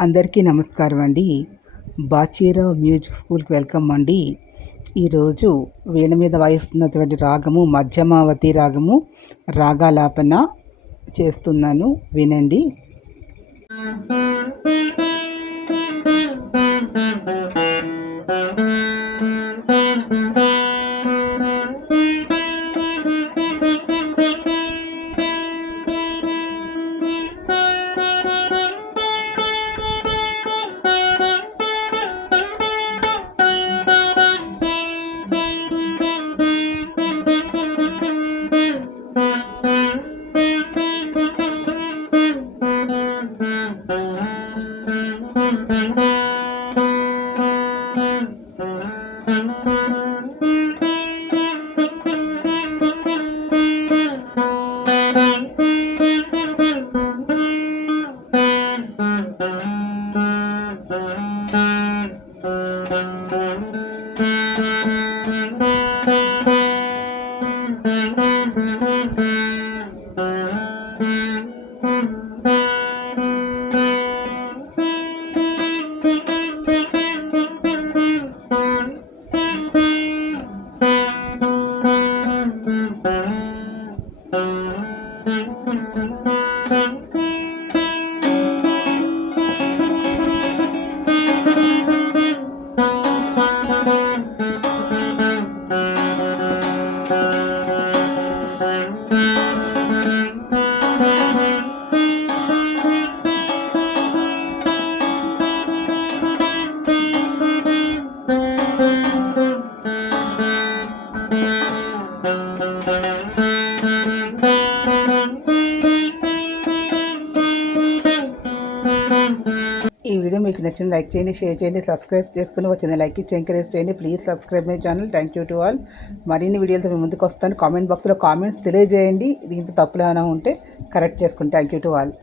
అందరికీ నమస్కారం అండి. బాచీరావు మ్యూజిక్ స్కూల్కి వెల్కమ్ అండి. ఈరోజు వీణ మీద వాయిస్తున్నటువంటి రాగము మధ్యమావతి రాగము రాగాలాపన చేస్తున్నాను. వినండి. Mm-hmm. ఈ వీడియో మీకు నచ్చిన లైక్ చేయండి షేర్ చేయండి సబ్స్క్రైబ్ చేసుకుని వచ్చింది లైక్ ఇచ్చి ఎంకరేజ్ చేయండి. Please subscribe my channel. Thank you to all మరిన్ని వీడియోలతో మేము ముందుకు వస్తాను. కామెంట్ బాక్స్లో కామెంట్స్ తెలియజేయండి. దీంట్లో తప్పులు ఏమైనా ఉంటే కరెక్ట్ చేసుకుని. Thank you to all